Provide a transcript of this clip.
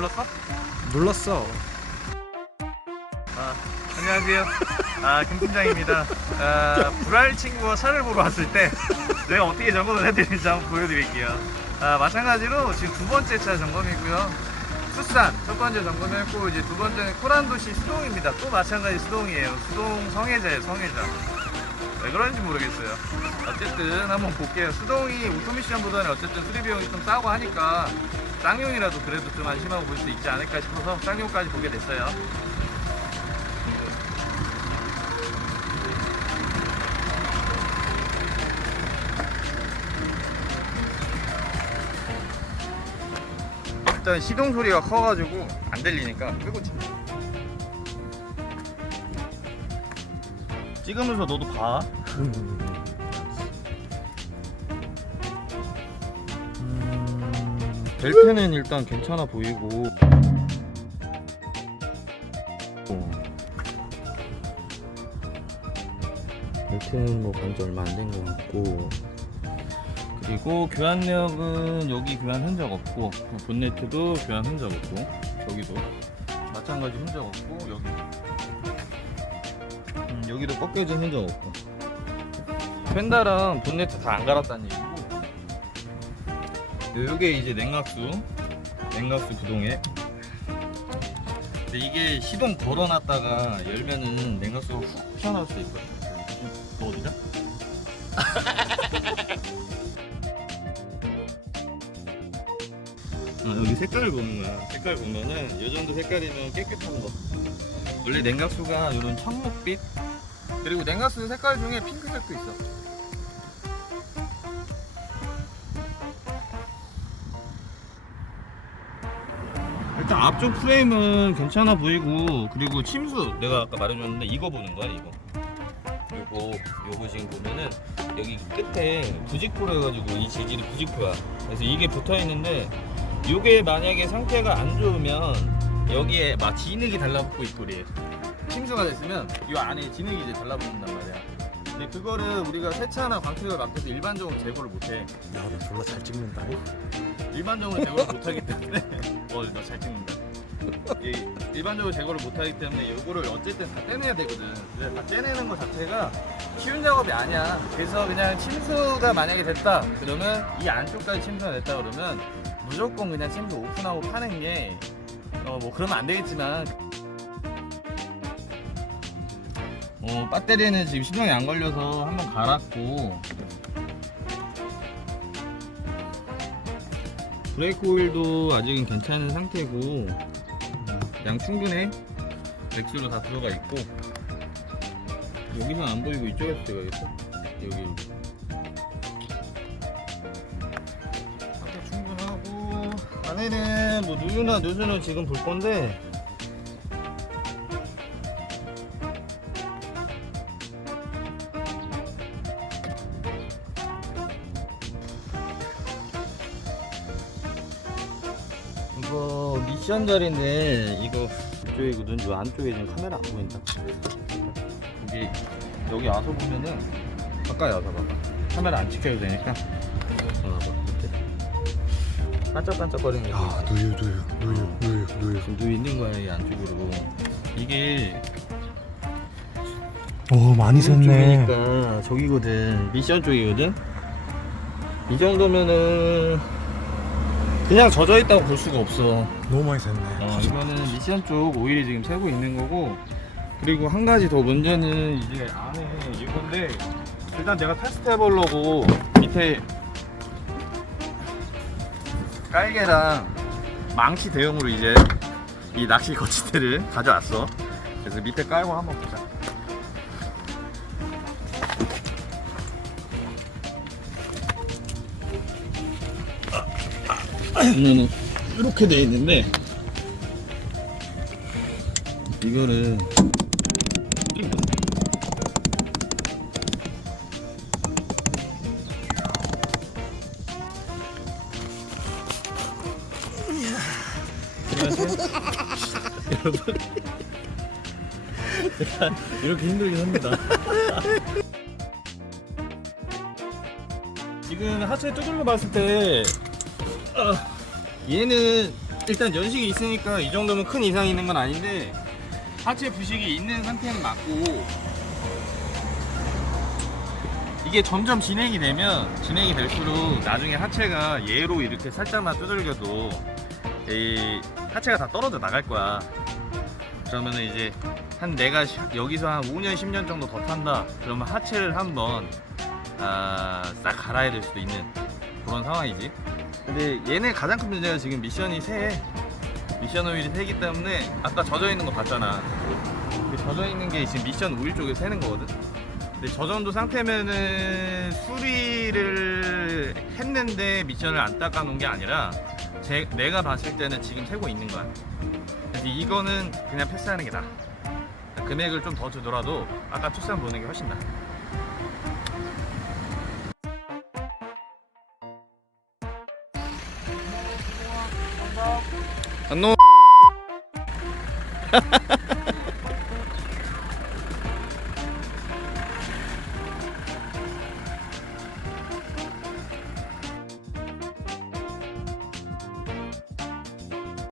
불렀어? 눌렀어. 아, 안녕하세요. 아, 김 팀장입니다. 아, 불알 친구가 차를 보러 왔을 때 내가 어떻게 점검을 해드리는지 한번 보여드릴게요. 아, 마찬가지로 지금 두 번째 차 점검이고요. 수산 첫 번째 점검했고 이제 두 번째는 코란도시 수동입니다. 또 마찬가지 수동이에요. 수동 성애자예요, 성애자. 왜 그런지 모르겠어요. 어쨌든 한번 볼게요. 수동이 오토미션보다는 어쨌든 수리 비용이 좀 싸고 하니까 쌍용이라도 그래도 좀 안심하고 볼 수 있지 않을까 싶어서 쌍용까지 보게 됐어요. 일단 시동 소리가 커가지고 안 들리니까 끄고 찍 찍으면서 너도 봐. 벨트는 일단 괜찮아 보이고. 어. 벨트는 뭐 반지 얼마 안 된 것 같고. 그리고 교환력은 여기 교환 흔적 없고 본네트도 교환 흔적 없고 저기도 마찬가지 흔적 없고 여기 음, 여기도 꺾여진 흔적 없고 펜달은 본네트 다 안 갈았다는 얘기고 요게 이제 냉각수 냉각수 구동에 근데 이게 시동 걸어놨다가 열면은 냉각수가 훅 튀어나올 수 있거든요 너 어디냐? 어, 여기 색깔을 보는 거야. 색깔 보면은 이 정도 색깔이면 깨끗한 거. 원래 냉각수가 이런 청록빛 그리고 냉각수 색깔 중에 핑크색도 있어. 일단 앞쪽 프레임은 괜찮아 보이고 그리고 침수 내가 아까 말해줬는데 이거 보는 거야 이거. 요거 요거 지금 보면은 여기 끝에 부직포라 해가지고 이 재질이 부직포야. 그래서 이게 붙어 있는데 요게 만약에 상태가 안 좋으면 여기에 막 진흙이 달라붙고 그래. 침수가 됐으면 이 안에 진흙이 이제 달라붙는단 말이야. 근데 그거를 우리가 세차나 광택을 맡겨서 일반적으로 제거를 못해. 야, 너 졸라 잘 찍는다. 일반적으로 제거를 못하기 때문에 어. 이 일반적으로 제거를 못하기 때문에 이거를 어쨌든 다 떼내야 되거든. 근데 다 떼내는 것 자체가 쉬운 작업이 아니야. 그래서 그냥 침수가 만약에 됐다 그러면 이 안쪽까지 침수가 됐다 그러면 무조건 그냥 침수 오픈하고 파는 게 어 뭐 그러면 안 되겠지만 어 배터리는 지금 시동이 안 걸려서 한번 갈았고 브레이크 오일도 아직은 괜찮은 상태고 양 충분해. 백수로 다 들어가 있고. 여기만 안 보이고 이쪽에서 찍어야겠다. 여기. 여기 상태 충분하고. 안에는 뭐 누유나 누수는 지금 볼 건데 미션 자리인데 이거 이쪽이거든 요 안쪽에 지금 카메라 안 보인다. 여기 여기 와서 보면은 가까이 와서 봐봐. 카메라 안 찍혀도 되니까. 반짝반짝거리는 게 야, 누유, 누유, 누유, 누유, 누유. 지금 누이 있는 거야 이 안쪽으로. 이게 오, 많이 샜네. 쪽이니까 저기거든. 미션 쪽이거든? 이 정도면은 그냥 젖어 있다고 볼 수가 없어. 너무 많이 샜네. 어, 이거는 미션 쪽 오일이 지금 새고 있는 거고 그리고 한 가지 더 문제는 이제 안에 이건데 일단 내가 테스트 해보려고 밑에 깔개랑 망치 대용으로 이제 이 낚시 거치대를 가져왔어. 그래서 밑에 깔고 한번 보자 보면은 이렇게 돼 있는데 이거를 여러분. 이렇게 힘들긴 합니다. 지금 하체 두들겨 봤을 때 어, 얘는 일단 연식이 있으니까 이 정도면 큰 이상이 있는 건 아닌데 하체 부식이 있는 상태는 맞고 이게 점점 진행이 되면 진행이 될수록 나중에 하체가 얘로 이렇게 살짝만 두들겨도 이 하체가 다 떨어져 나갈 거야. 그러면은 이제 한 내가 시- 여기서 한 5년 10년 정도 더 탄다. 그러면 하체를 한번 아, 싹 갈아야 될 수도 있는 그런 상황이지. 근데 얘네 가장 큰 문제가 지금 미션이 새 미션 오일이 새기 때문에 아까 젖어 있는 거 봤잖아. 그 젖어 있는 게 지금 미션 오일 쪽에 새는 거거든. 근데 저 정도 상태면은 수리를 했는데 미션을 안 닦아 놓은 게 아니라 제, 내가 봤을 때는 지금 새고 있는 거야. 그래서 이거는 그냥 패스하는 게 나아. 금액을 좀 더 주더라도 아까 투싼 보는 게 훨씬 나아. 안녕.